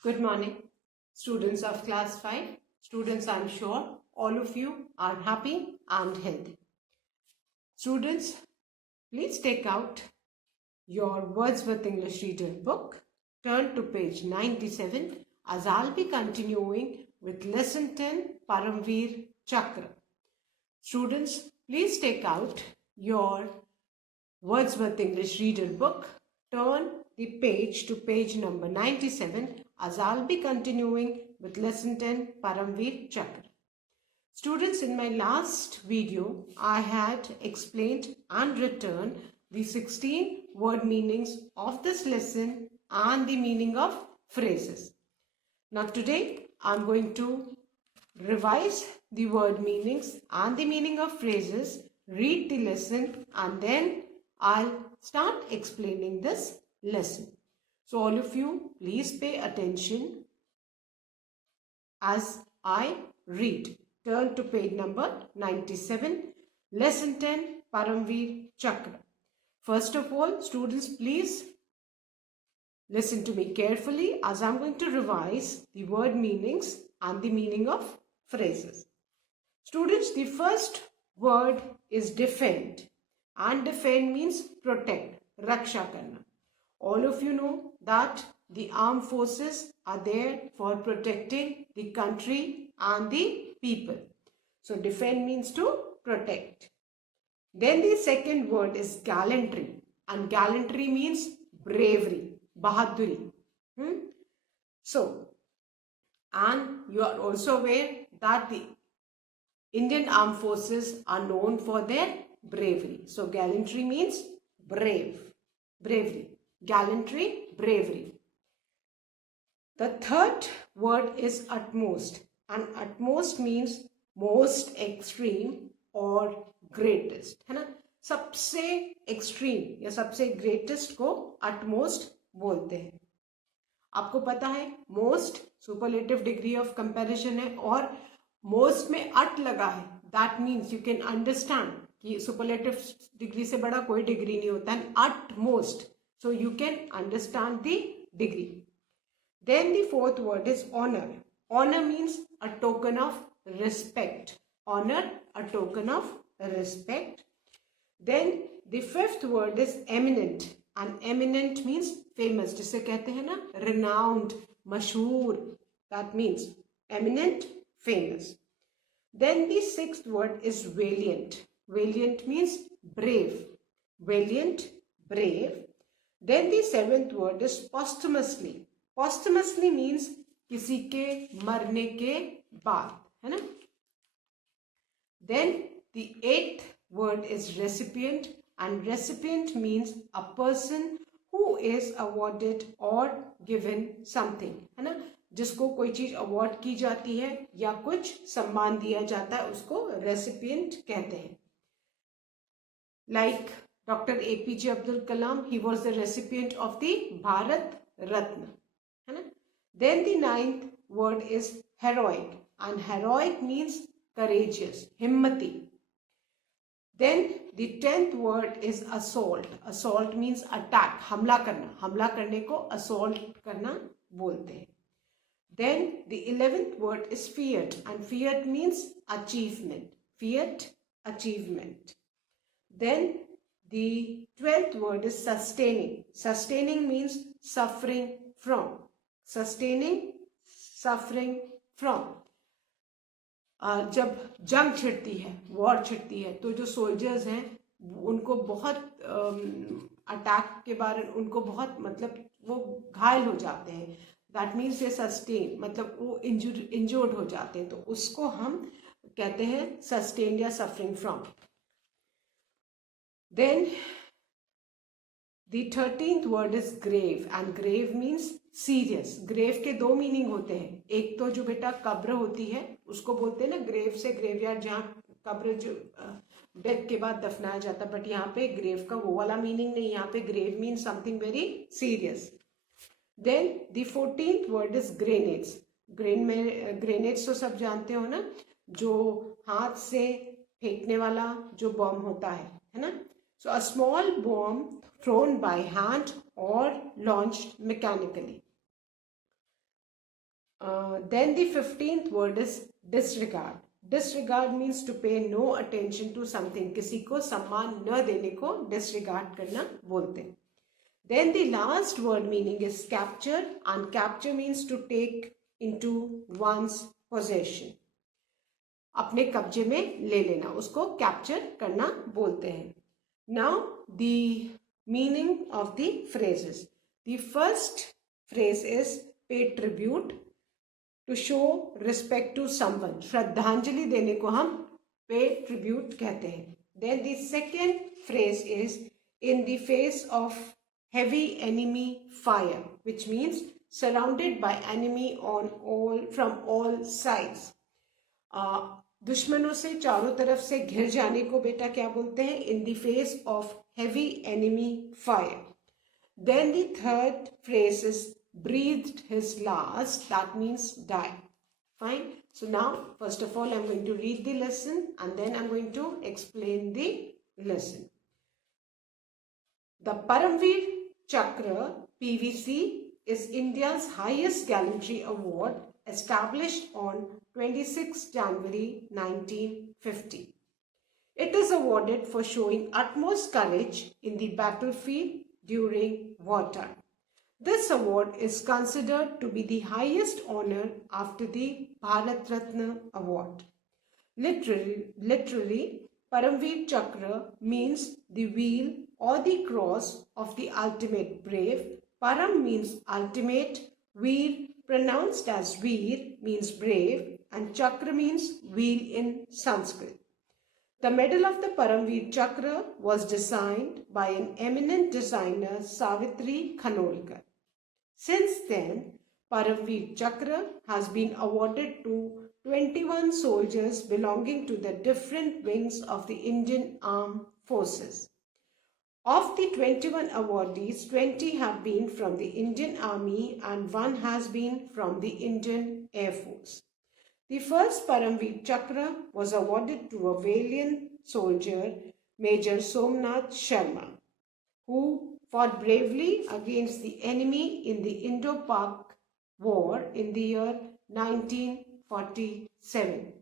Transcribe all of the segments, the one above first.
Good morning, students of class 5. Students, I'm sure all of you are happy and healthy. Students, please take out your Wordsworth English Reader book, turn to page 97 as I'll be continuing with lesson 10, Paramveer Chakra. Students, please take out your Wordsworth English Reader book, turn the page to page number 97 as I'll be continuing with lesson 10 Paramveer Chakra. Students, in my last video, I had explained and written the 16 word meanings of this lesson and the meaning of phrases. Now today, I'm going to revise the word meanings and the meaning of phrases, read the lesson, and then I'll start explaining this lesson. So all of you, please pay attention as I read. Turn to page number 97, lesson 10, Paramveer Chakra. First of all, students, please listen to me carefully as I'm going to revise the word meanings and the meaning of phrases. Students, the first word is defend, and defend means protect, raksha karna. All of you know that the armed forces are there for protecting the country and the people. So defend means to protect. Then the second word is gallantry, and gallantry means bravery, bahaduri. So, and you are also aware that the Indian armed forces are known for their bravery. So gallantry means brave, bravery. Gallantry, bravery. The third word is utmost, and utmost means most extreme or greatest, है ना. सबसे extreme या सबसे greatest को utmost बोलते हैं. आपको पता है most superlative degree of comparison है और most में at लगा है. That means you can understand कि superlative degree से बड़ा कोई degree नहीं होता है. Utmost. So you can understand the degree. Then the fourth word is honor. Honor means a token of respect. Honor, a token of respect. Then the fifth word is eminent. And eminent means famous. जिसे कहते हैं ना renowned, मशहूर. That means eminent, famous. Then the sixth word is valiant. Valiant means brave. Valiant, brave. Then the seventh word is posthumously. Posthumously means किसी के मरने के बाद, है ना. Then the eighth word is recipient, and recipient means a person who is awarded or given something, है ना. जिसको कोई चीज अवार्ड की जाती है या कुछ सम्मान दिया जाता है उसको रेसिपिएंट कहते हैं. Like Dr. APJ Abdul Kalam, he was the recipient of the Bharat Ratna. Then the ninth word is heroic, and heroic means courageous, himmati. Then the 10th word is assault. Assault means attack, हमला करना. हमला करने को assault करना बोलते हैं. Then the 11th word is fiat, and fiat means achievement. Fiat, achievement. Then the 12th word is sustaining. Sustaining means suffering from. Sustaining, suffering from. जब जंग छिड़ती है, वॉर छिड़ती है, तो जो सोल्जर्स हैं उनको बहुत अटैक के बारे उनको बहुत मतलब वो घायल हो जाते हैं. दैट मीन्स ये सस्टेन मतलब वो इंजर्ड हो जाते हैं, तो उसको हम कहते हैं सस्टेन या suffering from. Then the 13th word is grave, and grave means serious. grave के दो मीनिंग होते हैं. एक तो जो बेटा कब्र होती है उसको बोलते हैं ना ग्रेव से ग्रेवयार्ड, जहाँ कब्र जो डेथ के बाद दफनाया जाता है. बट यहाँ पे ग्रेव का वो वाला मीनिंग नहीं. यहाँ पे grave mean something very serious. Then the 14th word is grenades. Grenades तो सब जानते हो ना, जो हाथ से फेंकने वाला जो बॉम्ब होता है ना. So a small bomb thrown by hand or launched mechanically. Then the 15th word is disregard. Disregard means to pay no attention to something. किसी को सम्मान न देने को disregard करना बोलते हैं. Then the last word meaning is capture, and capture means to take into one's possession. अपने कब्जे में ले लेना, उसको कैप्चर करना बोलते हैं. Now the meaning of the phrases. The first phrase is pay tribute, to show respect to someone. श्रद्धांजलि देने को हम पे ट्रिब्यूट कहते हैं. Then the second phrase is in the face of heavy enemy fire, which means surrounded by enemy from all sides. दुश्मनों से चारों तरफ से घिर जाने को बेटा क्या बोलते हैं? In the face of heavy enemy fire. Then the third phrase is breathed his last, that means die. Fine. So now first of all I'm going to read the lesson and then I'm going to explain the lesson. The Paramveer Chakra PVC is India's highest gallantry award, established on 26 January 1950. It is awarded for showing utmost courage in the battlefield during wartime. This award is considered to be the highest honor after the Bharat Ratna award. Literally, Paramveer Chakra means the wheel or the cross of the ultimate brave. Param means ultimate, Veer pronounced as Veer means brave, and Chakra means wheel in Sanskrit. The medal of the Paramveer Chakra was designed by an eminent designer, Savitri Khanolkar. Since then, Paramveer Chakra has been awarded to 21 soldiers belonging to the different wings of the Indian Armed Forces. Of the 21 awardees, 20 have been from the Indian Army and 1 has been from the Indian Air Force. The first Paramveer Chakra was awarded to a valiant soldier, Major Somnath Sharma, who fought bravely against the enemy in the Indo-Pak War in the year 1947.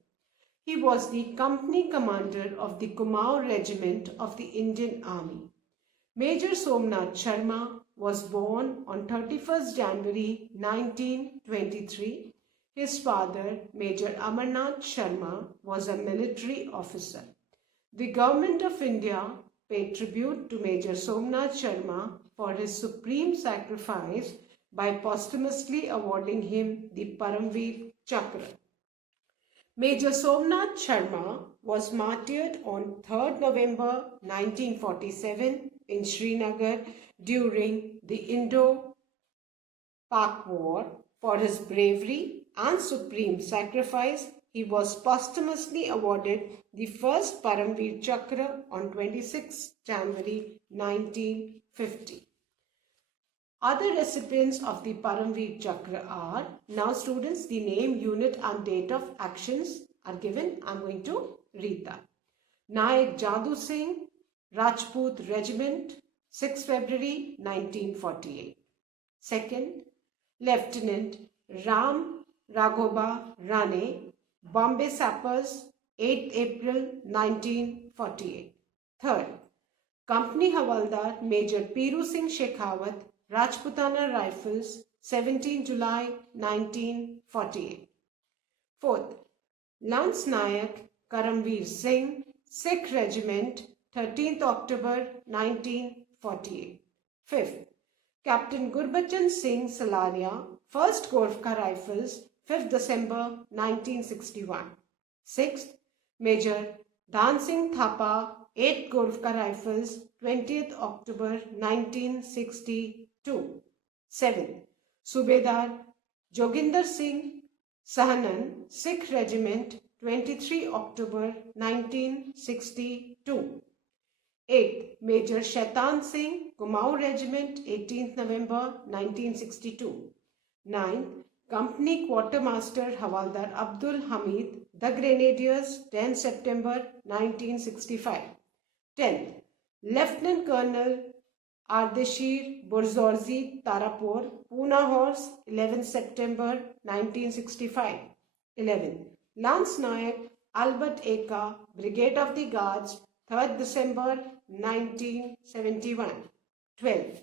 He was the company commander of the Kumaon Regiment of the Indian Army. Major Somnath Sharma was born on 31st January 1923. His father, Major Amarnath Sharma, was a military officer. The Government of India paid tribute to Major Somnath Sharma for his supreme sacrifice by posthumously awarding him the Paramveer Chakra. Major Somnath Sharma was martyred on 3rd November 1947 in Srinagar during the Indo-Pak War. For his bravery and supreme sacrifice, he was posthumously awarded the first Paramveer Chakra on 26 January 1950. Other recipients of the Paramveer Chakra are, now students, the name, unit and date of actions are given. I'm going to read that. Naik Jadoo Singh, Rajput Regiment, 6 February 1948. Second, Lieutenant Ram Raghoba Rane, Bombay Sappers, 8th April 1948. Third, Company Havaldar Major Piru Singh Shekhawat, Rajputana Rifles, 17 July 1948. Fourth, Lance Nayak Karamveer Singh, Sikh Regiment, 13th October 1948. Fifth, Captain Gurbachan Singh Salaria, 1st Gorkha Rifles, 5th December 1961. Sixth, Major Dhan Singh Thapa, 8th Gorkha Rifles, 20th October 1962. Seventh, Subedar Joginder Singh Sahanan, Sikh Regiment, 23 October 1962. 8th, Major Shaitan Singh, Kumaon Regiment, 18th November 1962. 9th, Company Quartermaster Havaldar Abdul Hamid, The Grenadiers, 10 September 1965. 10th, Lieutenant Colonel Ardeshir Borzorzi Tarapur, Pune Horse, 11 September 1965. 11. Lance Nayak, Albert Eka, Brigade of the Guards, 3rd December 1971. 12.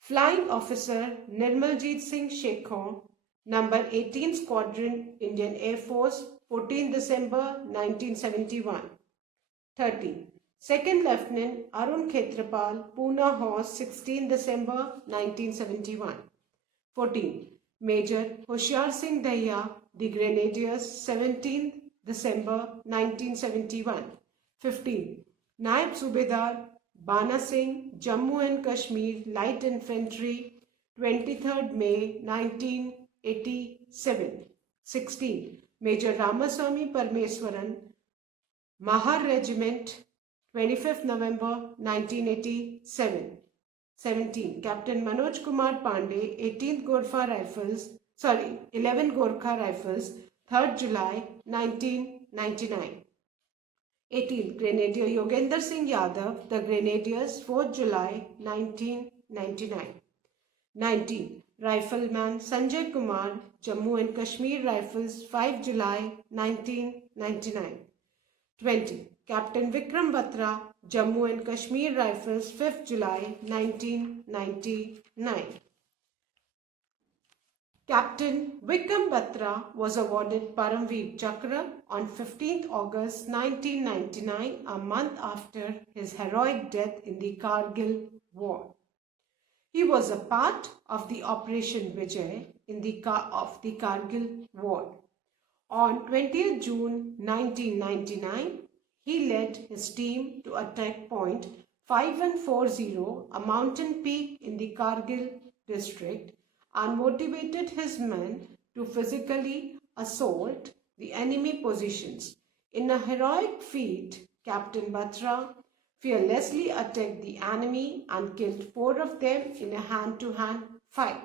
Flying Officer Nirmaljeet Singh Shekhar, Number 18 Squadron, Indian Air Force, 14 December 1971. 13. Second Lieutenant Arun Khetrapal, Pune Horse, 16 December 1971. 14. Major Hoshiar Singh Dahiya, The Grenadiers, 17 December 1971. 15. Naib Subedar Bana Singh, Jammu and Kashmir Light Infantry, 23rd May 1987. 16. Major Ramaswamy Parmeswaran, Mahar Regiment, 25th November 1987. 17. Captain Manoj Kumar Pandey, 11th Gorkha Rifles, 3rd July 1999. 18. Grenadier Yogendra Singh Yadav, The Grenadiers, 4th July 1999. 19. Rifleman Sanjay Kumar, Jammu and Kashmir Rifles, 5 July 1999. 20. Captain Vikram Batra, Jammu and Kashmir Rifles, 5th July 1999. Captain Vikram Batra was awarded Paramveer Chakra on 15th August 1999, a month after his heroic death in the Kargil War. He was a part of the Operation Vijay of the Kargil War. On 20th June 1999, he led his team to attack Point 5140, a mountain peak in the Kargil district, and motivated his men to physically assault the enemy positions. In a heroic feat, Captain Batra fearlessly attacked the enemy and killed 4 of them in a hand-to-hand fight.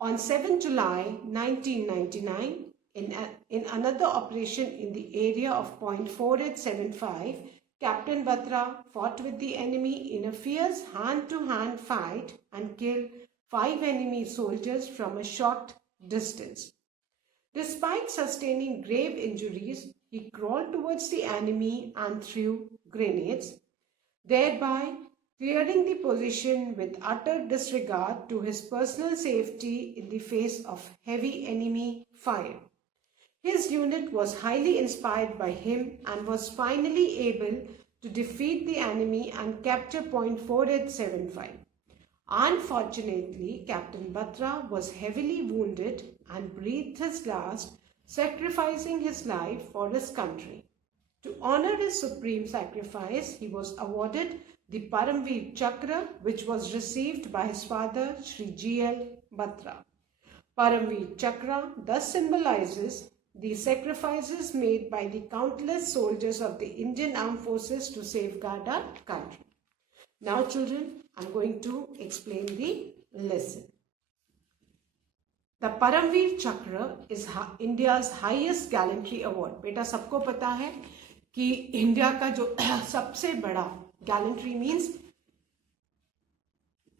On 7 July 1999, in another operation in the area of Point 4875, Captain Batra fought with the enemy in a fierce hand-to-hand fight and killed 5 enemy soldiers from a short distance. Despite sustaining grave injuries, he crawled towards the enemy and threw grenades, thereby clearing the position with utter disregard to his personal safety in the face of heavy enemy fire. His unit was highly inspired by him and was finally able to defeat the enemy and capture Point 4875. Unfortunately, Captain Batra was heavily wounded and breathed his last, sacrificing his life for his country. To honor his supreme sacrifice, he was awarded the Paramveer Chakra, which was received by his father, Shri G.L. Batra. Paramveer Chakra thus symbolizes the sacrifices made by the countless soldiers of the Indian Armed Forces to safeguard our country. Now, children, I'm going to explain the lesson. The Paramveer Chakra is India's highest gallantry award. बेटा सबको पता है कि India का जो सबसे बड़ा gallantry means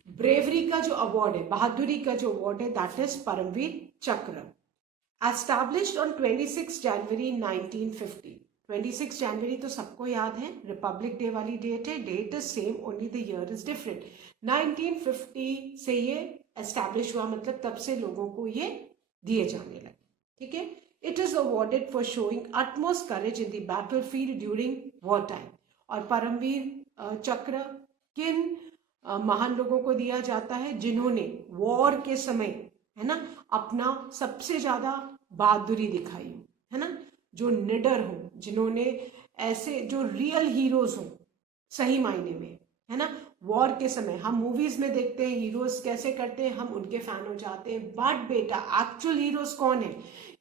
bravery का जो अवार्ड है, बहादुरी का जो अवार्ड है, दैट इज परमवीर चक्र. Established on 26 January 1950. 26 जनवरी तो सबको याद है, रिपब्लिक डे वाली डेट है. Date is same, only the year is different. 1950 से ये एस्टैब्लिश हुआ, मतलब तब से लोगों को ये दिए जाने लगे. ठीक है. It is awarded for showing utmost courage in the battlefield during war time. और परमवीर चक्र किन महान लोगों को दिया जाता है? जिन्होंने वॉर के समय, है ना, अपना सबसे ज्यादा बहादुरी दिखाई हो, है ना, जो निडर हो, जिन्होंने ऐसे जो रियल हीरोज हो सही मायने में, है ना. वॉर के समय हम मूवीज में देखते हैं हीरोज कैसे करते हैं, हम उनके फैन हो जाते हैं. बट बेटा एक्चुअल हीरोज कौन है?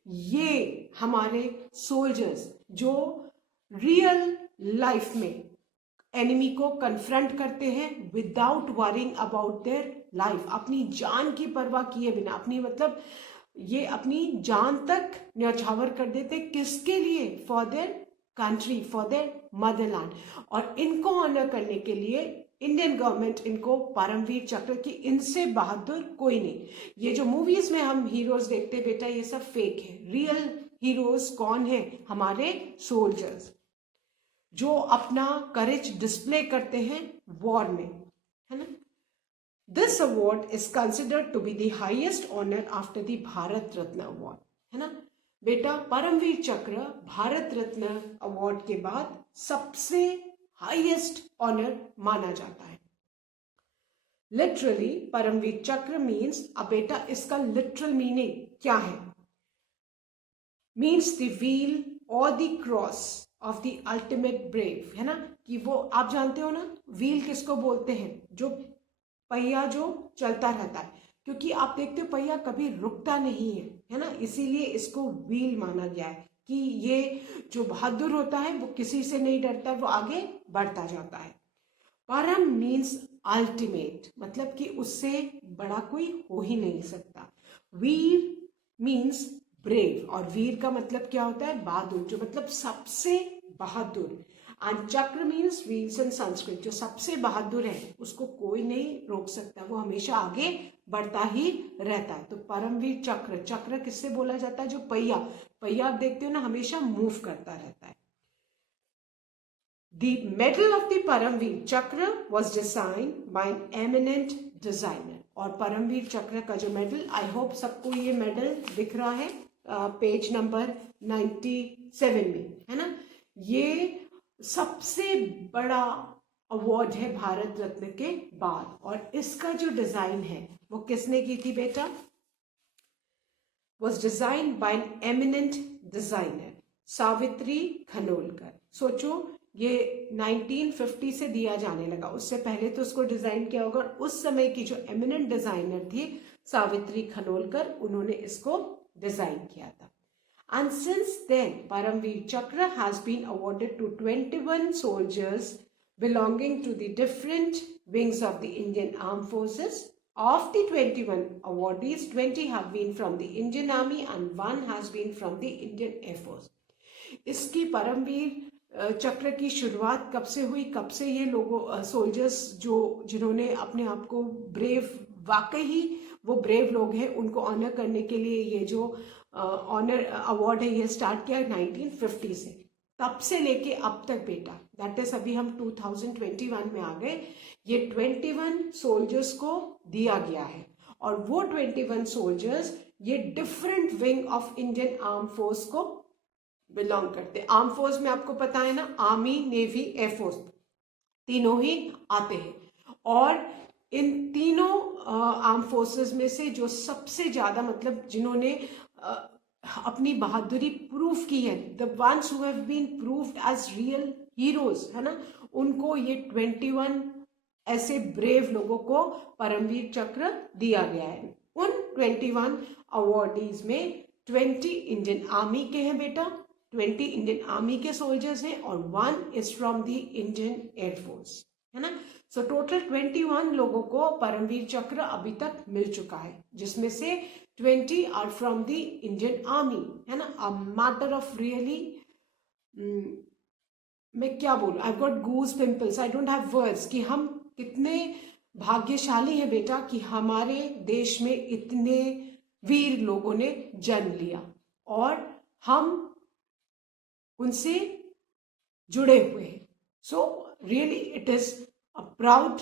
ये हमारे सोल्जर्स जो रियल लाइफ में एनिमी को कन्फ्रंट करते हैं without worrying about their life. अपनी जान की परवाह किए बिना, अपनी मतलब ये अपनी जान तक न्यौछावर कर देते. किसके लिए? For their country, for their Motherland. और इनको ऑनर करने के लिए इंडियन गवर्नमेंट इनको परमवीर चक्र की, इनसे बहादुर कोई नहीं। ये जो मूवीज में हम हीरोज देखते हैं बेटा, ये सब फेक है। रियल हीरोज कौन है? हमारे सोल्जर्स, जो अपना करेज डिस्प्ले करते हैं वॉर में, है ना। This award is considered to be the highest honour after the Bharat Ratna award, है ना बेटा। परमवीर चक्र भारत रत्न अवार्ड के बाद सबसे हाईएस्ट ऑनर माना जाता है। लिटरली परमवीर चक्र मीन्स, अब बेटा इसका लिटरल मीनिंग क्या है? मीन्स द व्हील और the cross of the ultimate brave, है ना। कि वो आप जानते हो ना, व्हील किसको बोलते हैं? जो पहिया जो चलता रहता है, क्योंकि आप देखते हो पहिया कभी रुकता नहीं है ना, इसीलिए इसको व्हील माना गया है कि ये जो बहादुर होता है वो किसी से नहीं डरता, वो आगे बढ़ता जाता है। परम मीन्स अल्टीमेट, मतलब कि उससे बड़ा कोई हो ही नहीं सकता। वीर मीन्स ब्रेव, और वीर का मतलब क्या होता है? बहादुर, जो मतलब सबसे बहादुर। एंड चक्र मीन्स व्हील्स इन संस्कृत, जो सबसे बहादुर है उसको कोई नहीं रोक सकता, वो हमेशा आगे बढ़ता ही रहता है। तो परमवीर चक्र, चक्र किससे बोला जाता है? जो पहिया, पहिया आप देखते हो ना, हमेशा मूव करता रहता है। The medal of the Paramveer Chakra was designed by an eminent designer. और परमवीर चक्र का जो मेडल, आई होप सबको ये मेडल दिख रहा है पेज नंबर 97 में, है ना। ये सबसे बड़ा अवार्ड है भारत रत्न के बाद, और इसका जो डिजाइन है वो किसने की थी बेटा? was designed by an eminent designer, Savitri खनोलकर। सोचो, ये 1950 से दिया जाने लगा, उससे पहले तो उसको डिजाइन किया होगा, और उस समय की जो एमिनेंट डिजाइनर थी सावित्री खनोलकर, उन्होंने इसको डिजाइन किया था। And since then Paramvir Chakra has been awarded to 21 soldiers belonging to the different wings of the Indian Armed Forces. Of the 21 awardees, 20 have been from the Indian Army and 1 has been from the Indian Air Force. इसकी परमवीर चक्र की शुरुआत कब से हुई? कब से ये लोगों सोल्जर्स जो जिन्होंने अपने आप को ब्रेव, वाकई ही वो ब्रेव लोग हैं, उनको ऑनर करने के लिए ये जो ऑनर अवार्ड है ये स्टार्ट किया 1950 से। तब से लेके अब तक बेटा, दैट इज अभी हम 2021 में आ गए, ये 21 सोल्जर्स को दिया गया है। और वो 21 सोल्जर्स ये different wing of Indian arm force को बिलोंग करते हैं। आर्म फोर्स में आपको पता है ना, आर्मी, नेवी, एयरफोर्स, तीनों ही आते हैं। और इन तीनों आर्म फोर्सेस में से जो सबसे ज्यादा, मतलब जिन्होंने अपनी बहादुरी प्रूव की है, the ones who have been proved as real heroes, है ना, उनको ये 21 ऐसे ब्रेव लोगों को परमवीर चक्र दिया गया है। उन 21 अवार्डीज में 20 इंडियन आर्मी के हैं बेटा, 20 इंडियन आर्मी के सोल्जर्स हैं, और 1 is from the Indian air force, है ना। सो टोटल 21 लोगों को परमवीर चक्र अभी तक मिल चुका है, जिसमें से 20 are from the Indian army, है ना। अ मैटर ऑफ रियली, मैं क्या बोलूं, I got goose pimples, I don't have words, कि हम कितने भाग्यशाली हैं बेटा कि हमारे देश में इतने वीर लोगों ने जन्म लिया और हम उनसे जुड़े हुए हैं। So really it is a proud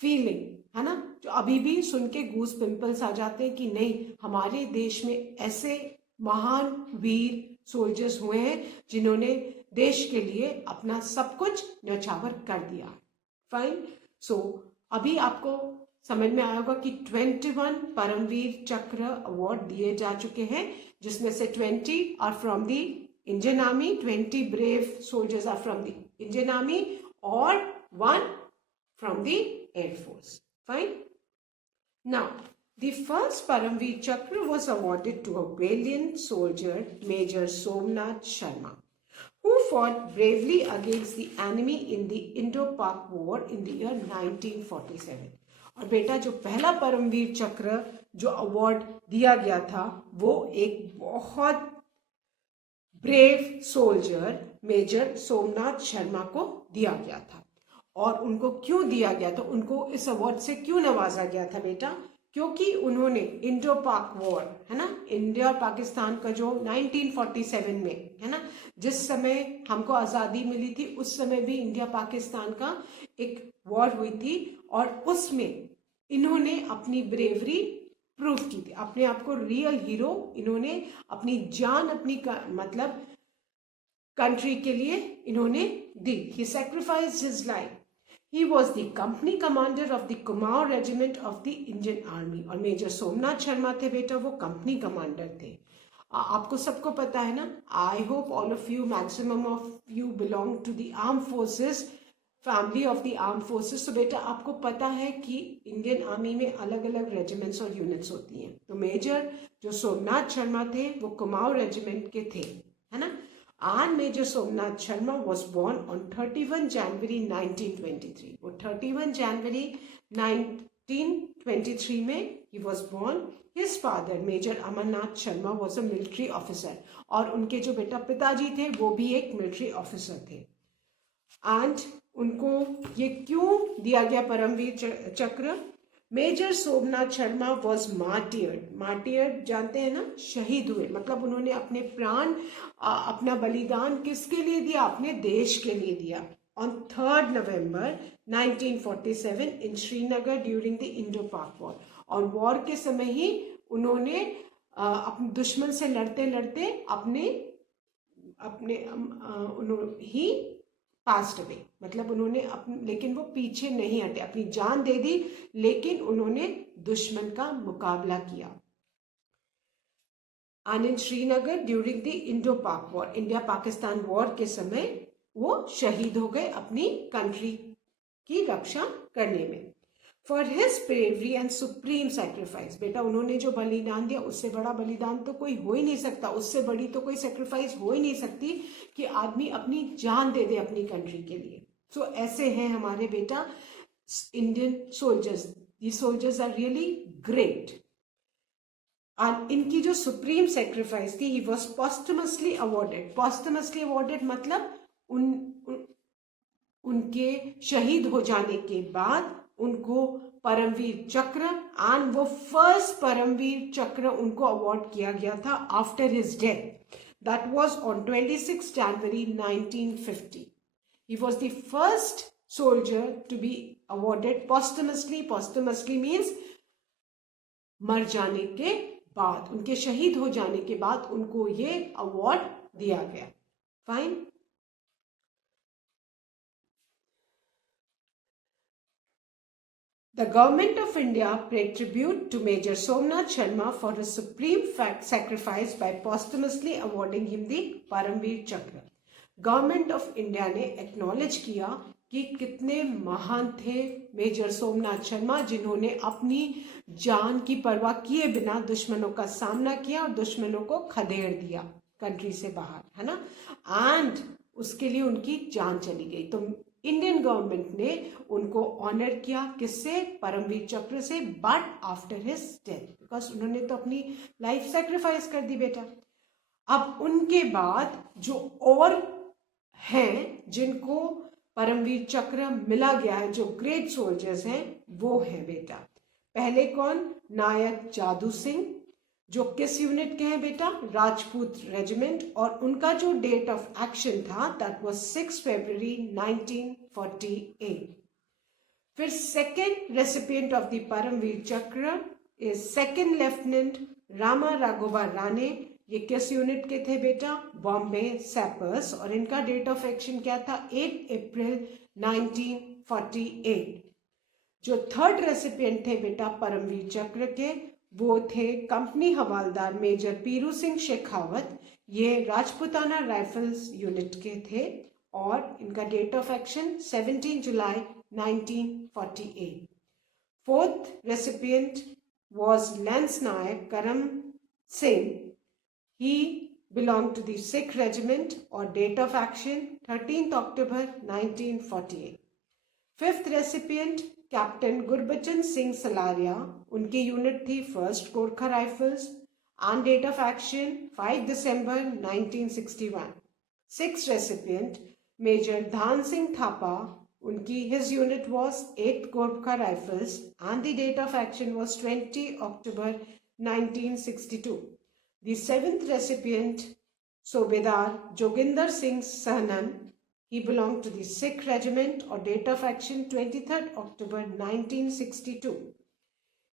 feeling, है ना, जो अभी भी सुन के गूज पिंपल्स आ जाते हैं कि नहीं, हमारे देश में ऐसे महान वीर सोल्जर्स हुए हैं जिन्होंने देश के लिए अपना सब कुछ न्यौछावर कर दिया। फाइन। सो अभी आपको समझ में आया होगा कि 21 परमवीर चक्र अवार्ड दिए जा चुके हैं, जिसमें से 20 are from the Indian army, 20 brave soldiers are from the Indian army, और 1 from the air force. Fine. Now the first Paramveer Chakra was awarded to a valiant soldier, Major Somnath Sharma, who fought bravely against the enemy in the Indo-Pak War in the year 1947. और बेटा जो पहला परमवीर चक्र जो award दिया गया था वो एक बहुत brave soldier major Somnath Sharma को दिया गया था। और उनको क्यों दिया गया, तो उनको इस अवार्ड से क्यों नवाजा गया था बेटा, क्योंकि उन्होंने इंडो पाक वॉर, है ना, इंडिया और पाकिस्तान का जो 1947 में, है ना, जिस समय हमको आज़ादी मिली थी, उस समय भी इंडिया पाकिस्तान का एक वॉर हुई थी, और उसमें इन्होंने अपनी ब्रेवरी प्रूव की थी, अपने आप को रियल हीरो, इन्होंने अपनी जान, अपनी मतलब कंट्री के लिए इन्होंने दी। He sacrificed his life. He was the company commander of the Kumaon regiment of the Indian Army। और मेजर सोमनाथ शर्मा थे बेटा, वो कंपनी कमांडर थे। आपको सबको पता है ना, I hope all of you, maximum of you belong to the arm forces, family of the arm forces. तो बेटा आपको पता है कि इंडियन आर्मी में अलग अलग रेजिमेंट्स और यूनिट्स होती हैं। तो मेजर जो सोमनाथ शर्मा थे वो कुमाऊं रेजिमेंट के थे, है ना। And Major Somnath Sharma was born on 31 January 1923। वो 31 जनवरी 1923 में he was born। His father Major Amarnath Sharma was a military officer। और उनके जो बेटा पिताजी थे वो भी एक मिलिट्री ऑफिसर थे। And उनको ये क्यों दिया गया Paramvir Chakra? Major Somnath Sharma was martyred. Martyred जानते हैं ना, शहीद हुए, मतलब उन्होंने अपने प्राण, अपना बलिदान किसके लिए दिया, अपने देश के लिए दिया। On 3 November 1947 in Srinagar during the Indo पाक वॉर। और वॉर के समय ही उन्होंने अपने दुश्मन से लड़ते लड़ते अपने ही पास्ट अवे, मतलब उन्होंने लेकिन वो पीछे नहीं हटे, अपनी जान दे दी, लेकिन उन्होंने दुश्मन का मुकाबला किया। And in Srinagar during the Indo पाक वॉर, इंडिया पाकिस्तान वॉर के समय वो शहीद हो गए अपनी कंट्री की रक्षा करने में। For his bravery and supreme sacrifice. बेटा उन्होंने जो बलिदान दिया, उससे बड़ा बलिदान तो कोई हो ही नहीं सकता, उससे बड़ी तो कोई सैक्रिफाइस हो ही नहीं सकती कि आदमी अपनी जान दे दे अपनी कंट्री के लिए। सो ऐसे हैं हमारे बेटा इंडियन सोल्जर्स। ये सोल्जर्स आर रियली ग्रेट। और इनकी जो सुप्रीम सैक्रिफाइस थी, he was posthumously awarded. Posthumously awarded मतलब उनके शहीद हो जाने के बाद उनको परमवीर चक्र, एंड वो फर्स्ट परमवीर चक्र उनको अवार्ड किया गया था after his death. That was on 26 January 1950। He was the first soldier to be awarded posthumously. Posthumously means मर जाने के बाद, उनके शहीद हो जाने के बाद उनको ये अवार्ड दिया गया। Fine. The government of India paid tribute to Major Somnath Sharma for his supreme sacrifice by posthumously awarding him the Paramveer Chakra। Government of India ने एक्नॉलेज किया कि कितने महान थे मेजर सोमनाथ शर्मा, जिन्होंने अपनी जान की परवाह किए बिना दुश्मनों का सामना किया और दुश्मनों को खदेड़ दिया कंट्री से बाहर, है ना। एंड उसके लिए उनकी जान चली गई। तो इंडियन गवर्नमेंट ने उनको ऑनर किया, किससे? परमवीर चक्र से, but after his death, because उन्होंने तो अपनी लाइफ सेक्रीफाइस कर दी बेटा। अब उनके बाद जो और हैं जिनको परमवीर चक्र मिला गया है, जो ग्रेट सोल्जर्स हैं, वो है बेटा, पहले कौन? नायक जादू सिंह, जो किस यूनिट के हैं बेटा? राजपूत रेजिमेंट। और उनका जो डेट ऑफ एक्शन था दैट वाज 6 फरवरी 1948। फिर second recipient of the Paramvir Chakra is second lieutenant Rama Raghoba Rane. ये किस यूनिट के थे बेटा? Bombay sappers. और इनका डेट ऑफ एक्शन क्या था? 8 अप्रैल 1948। जो थर्ड रेसिपिएंट थे बेटा परमवीर चक्र के, वो थे कंपनी हवालदार मेजर पीरू सिंह शेखावत। ये राजपुताना राइफल्स यूनिट के थे और इनका date of action 17 July 1948। Fourth recipient was lance naik Karam Singh. He belonged to the Sikh regiment और date of action 13th October 1948। Fifth recipient captain Gurbachan Singh Salaria, उनकी यूनिट थी first Gorkha rifles and date of action 5 December 1961। Six recipient major Dhan Singh Thapa, his unit was 8th Gorkha Rifles and the date of action was 20 October 1962. The 7th recipient, Sobedar Joginder Singh Sahnan, he belonged to the Sikh regiment, or date of action 23rd October 1962.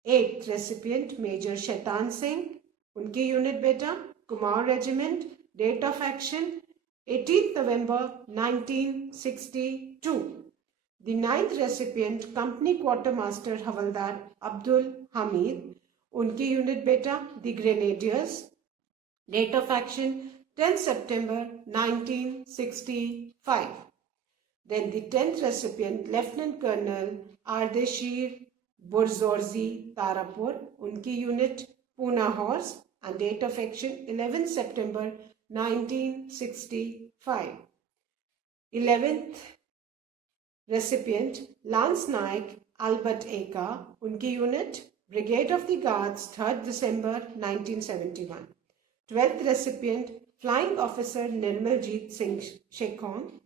8th recipient, Major Shaitan Singh, unki unit beta Kumar regiment, date of action 18th November 1962. The 9th recipient, Company Quartermaster Havaldar Abdul Hamid, unki unit beta the Grenadiers, date of action 10 September 1965. Then the 10th recipient, Lieutenant Colonel Ardeshir Burzorzi Tarapur, unki unit Pune Horse, and date of action 11 September 1965. 11th recipient, Lance Naik Albert Eka, unki unit Brigade of the Guards, 3rd December 1971. 12th recipient, Flying Officer Nirmaljeet Singh Shekhon.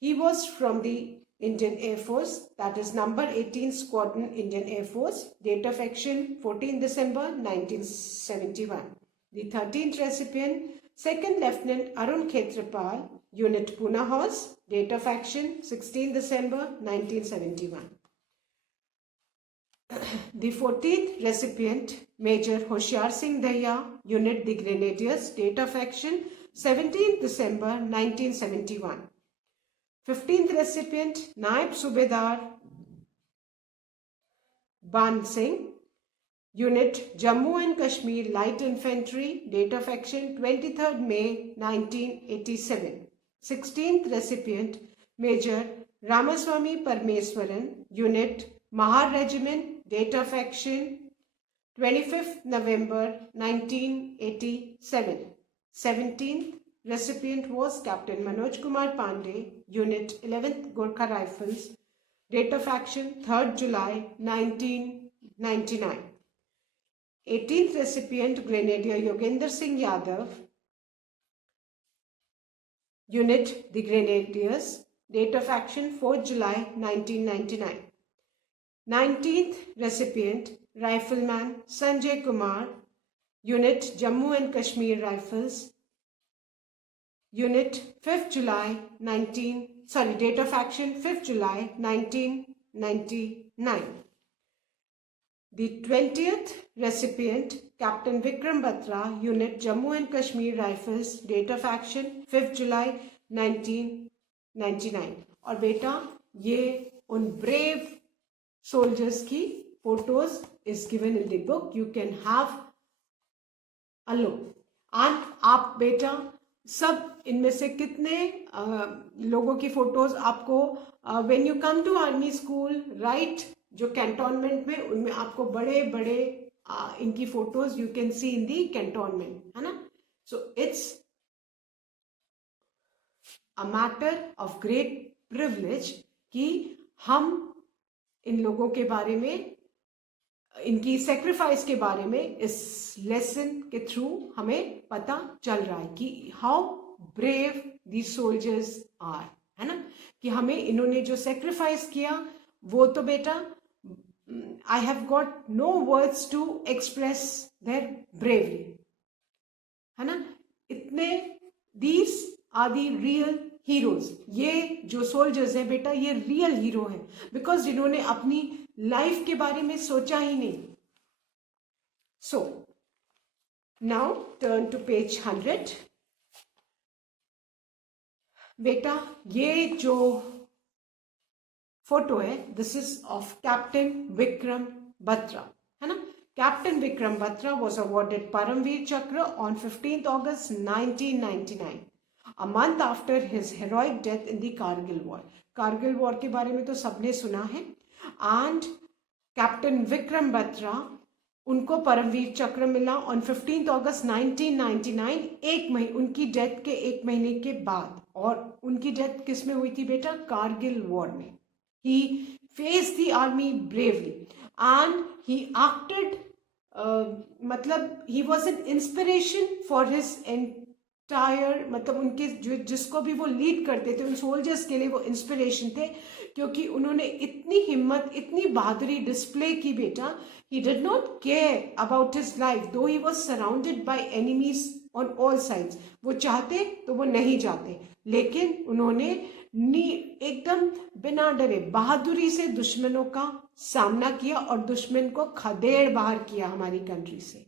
He was from the Indian Air Force, that is number 18 Squadron Indian Air Force, date of action 14 December 1971. The 13th recipient, 2nd Lieutenant Arun Khetrapal, Unit Pune Horse, date of action 16 December 1971. The 14th recipient, Major Hoshiar Singh Daya, Unit the Grenadiers, date of action 17 December 1971. 15th recipient, Naib Subedar Ban Singh, Unit Jammu and Kashmir Light Infantry, date of action 23rd May 1987. 16th recipient, Major Ramaswamy Parmeswaran, Unit Mahar Regiment, date of action 25th November 1987. 17th recipient was Captain Manoj Kumar Pandey, Unit 11th Gorkha Rifles, date of action 3rd July 1999. 18th recipient, Grenadier Yogendra Singh Yadav, Unit the Grenadiers, date of action 4th July 1999. 19th recipient, Rifleman Sanjay Kumar, Unit Jammu and Kashmir Rifles, Unit 5th July date of action 5th July 1999. The 20th recipient, Captain Vikram Batra, Unit Jammu and Kashmir Rifles, date of action 5th July 1999. और बेटा ये उन brave soldiers की photos is given in the book. You can have a look. And आप बेटा सब इनमें से कितने लोगों की फोटोज आपको when you come to army school, right, जो कैंटोनमेंट में, उनमें आपको बड़े बड़े इनकी photos you can see in the cantonment, है ना. So it's a matter of great privilege कि हम इन लोगों के बारे में, इनकी सेक्रीफाइस के बारे में इस लेसन के थ्रू हमें पता चल रहा है कि how brave the soldiers are, है ना, कि हमें इन्होंने जो सेक्रीफाइस किया वो तो बेटा I have got no words to express their bravery, है ना. इतने these are the real heroes. ये जो सोल्जर्स हैं बेटा ये रियल हीरो हैं बिकॉज इन्होंने अपनी लाइफ के बारे में सोचा ही नहीं. So now turn to page 100. बेटा ये जो फोटो है this is of captain Vikram Batra, है ना. Captain Vikram Batra was awarded Paramvir Chakra on 15th August 1999, a month after his heroic death in the Kargil war. Kargil war के बारे में तो सबने सुना है. एंड कैप्टन विक्रम बत्रा उनको परमवीर चक्र मिला ऑन 15th August 1999, उनकी डेथ के 1 महीने के बाद. और उनकी डेथ किस में हुई थी बेटा? कारगिल वॉर में. He faced the army bravely and he acted, मतलब he was an inspiration for his inspire, मतलब उनके जो जिसको भी वो लीड करते थे उन सोल्जर्स के लिए वो इंस्पिरेशन थे, क्योंकि उन्होंने इतनी हिम्मत, इतनी बहादुरी डिस्प्ले की बेटा. He did not care about his life though he was surrounded by enemies on all sides. वो चाहते तो वो नहीं जाते, लेकिन उन्होंने एकदम बिना डरे बहादुरी से दुश्मनों का सामना किया और दुश्मन को खदेड़ बाहर किया हमारी कंट्री से.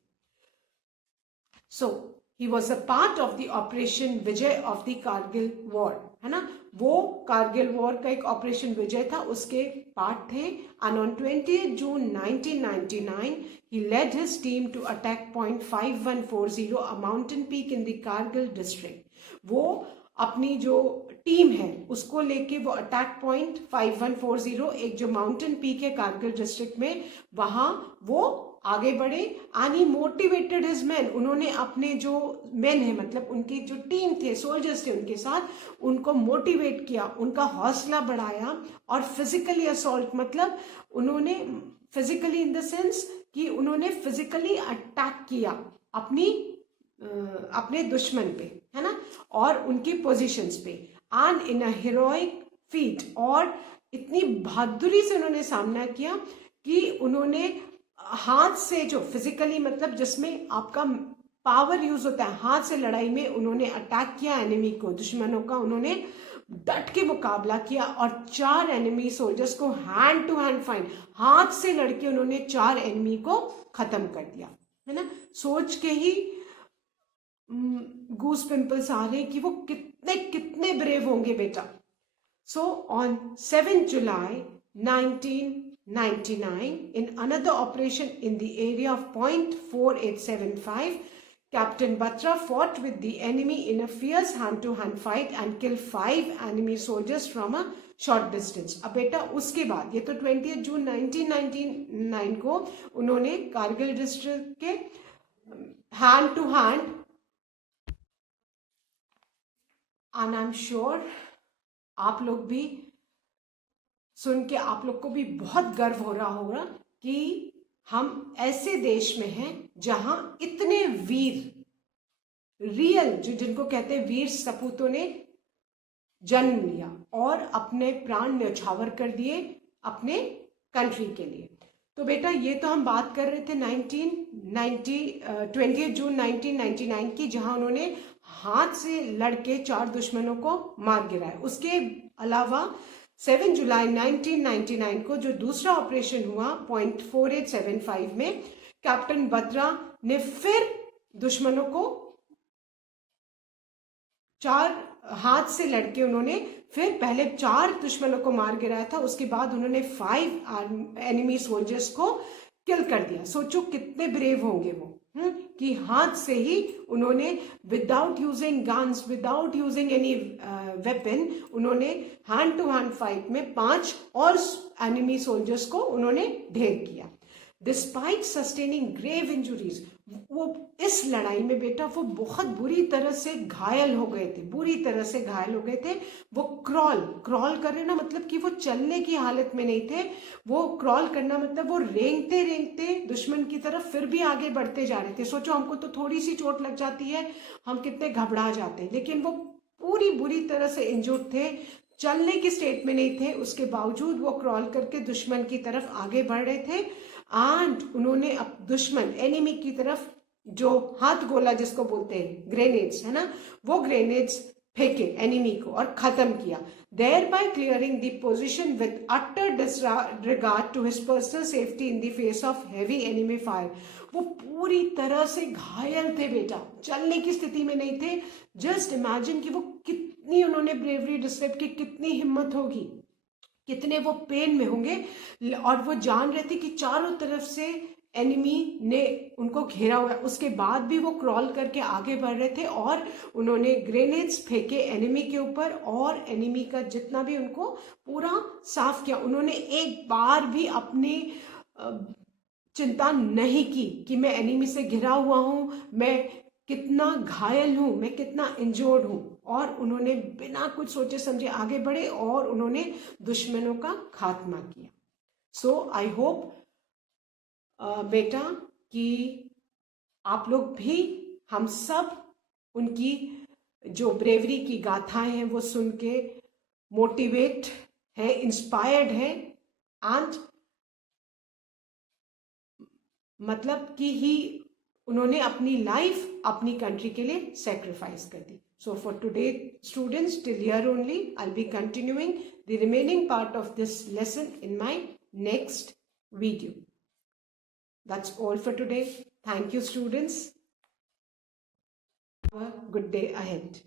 So he was a part of the operation Vijay of the Kargil war, है ना. वो कारगिल वॉर का एक ऑपरेशन विजय था, उसके पार्ट थे. And on 20 June 1999 he led his team to attack point 5140, a mountain peak in the Kargil district. वो अपनी जो टीम है उसको लेके वो अटैक पॉइंट 5140, एक जो माउंटेन पीक है कारगिल डिस्ट्रिक्ट में, वहां वो आगे बढ़े. And he motivated his man, उन्होंने अपने जो मैन है, मतलब उनकी जो टीम थे, सोल्जर्स थे उनके साथ, उनको मोटिवेट किया, उनका हौसला बढ़ाया. और फिजिकली असॉल्ट, मतलब उन्होंने फिजिकली इन द सेंस कि उन्होंने फिजिकली अटैक किया अपने दुश्मन पे, है ना, और उनकी पोजीशंस पे. And in a heroic feet, और इतनी बहादुरी से उन्होंने सामना किया कि उन्होंने हाथ से, जो फिजिकली मतलब जिसमें आपका पावर यूज होता है, हाथ से लड़ाई में उन्होंने अटैक किया एनिमी को, दुश्मनों का. उन्होंने डट के मुकाबला किया और 4 एनिमी सोल्जर्स को हैंड टू हैंड फाइट, हाथ से लड़के उन्होंने 4 एनिमी को खत्म कर दिया, है ना. सोच के ही गूस पिंपल्स आ रहे कि वो कितने कितने ब्रेव होंगे बेटा. So on 7 July 1999, in another operation in the area of point 4875, Captain Batra fought with the enemy in a fierce hand-to-hand fight and killed 5 enemy soldiers from a short distance. अब बेटा उसके बाद, ये तो 20 जून 1999 को उन्होंने कारगिल डिस्ट्रिक्ट के hand to hand, and I am sure आप लोग भी सुन के आप लोग को भी बहुत गर्व हो रहा होगा कि हम ऐसे देश में हैं जहां इतने वीर, रियल जो जिनको कहते हैं वीर सपूतों ने जन्म लिया और अपने प्राण न्यौछावर कर दिए अपने कंट्री के लिए. तो बेटा ये तो हम बात कर रहे थे 20 जून 1999 की, जहां उन्होंने हाथ से लड़के 4 दुश्मनों को मार गिराया. उसके अलावा 7 जुलाई 1999 को जो दूसरा ऑपरेशन हुआ पॉइंट 4875 में, कैप्टन बत्रा ने फिर दुश्मनों को 4 हाथ से लड़के उन्होंने फिर पहले 4 दुश्मनों को मार गिराया था, उसके बाद उन्होंने 5 एनिमी सोल्जर्स को किल कर दिया. सोचो कितने ब्रेव होंगे वो, कि हाथ से ही उन्होंने without using guns, without using any weapon, उन्होंने हैंड टू हैंड फाइट में 5 और एनिमी सोल्जर्स को उन्होंने ढेर किया. डिस्पाइट सस्टेनिंग ग्रेव इंजुरीज, वो इस लड़ाई में बेटा वो बहुत बुरी तरह से घायल हो गए थे, बुरी तरह से घायल हो गए थे. वो क्रॉल कर रहे ना, मतलब कि वो चलने की हालत में नहीं थे. वो क्रॉल करना मतलब वो रेंगते रेंगते दुश्मन की तरफ फिर भी आगे बढ़ते जा रहे थे. सोचो हमको तो थोड़ी सी चोट लग जाती है, हम कितने घबरा जाते हैं, लेकिन वो पूरी बुरी तरह से इंजर्ड थे, चलने की स्टेट में नहीं थे. उसके बावजूद वो क्रॉल करके दुश्मन की तरफ आगे बढ़ रहे थे. एंड उन्होंने अब दुश्मन एनिमी की तरफ जो हाथ गोला जिसको बोलते हैं, ग्रेनेड्स, है ना, वो ग्रेनेड्स फेंके एनिमी को और खत्म किया. thereby clearing the position with utter disregard to his personal safety in the face of heavy enemy fire. वो पूरी तरह से घायल थे बेटा, चलने की स्थिति में नहीं थे. जस्ट इमेजिन कि वो कितनी उन्होंने ब्रेवरी डिस्प्ले की, कितनी हिम्मत होगी, कितने वो पेन में होंगे. और वो जान रहे थे कि चारों तरफ से एनिमी ने उनको घेरा हुआ है, उसके बाद भी वो क्रॉल करके आगे बढ़ रहे थे और उन्होंने ग्रेनेड्स फेंके एनिमी के ऊपर और एनिमी का जितना भी उनको पूरा साफ किया. उन्होंने एक बार भी अपनी चिंता नहीं की कि मैं एनिमी से घिरा हुआ हूं, मैं कितना घायल हूं, मैं कितना इंजर्ड हूं. और उन्होंने बिना कुछ सोचे समझे आगे बढ़े और उन्होंने दुश्मनों का खात्मा किया. सो आई होप बेटा कि आप लोग भी, हम सब उनकी जो ब्रेवरी की गाथाएं हैं वो सुन के मोटिवेट है, इंस्पायर्ड है, एंड मतलब कि ही उन्होंने अपनी लाइफ अपनी कंट्री के लिए सेक्रीफाइस कर दी. So for today students, till here only, I'll be continuing the remaining part of this lesson in my next video. That's all for today. Thank you students. Have a good day ahead.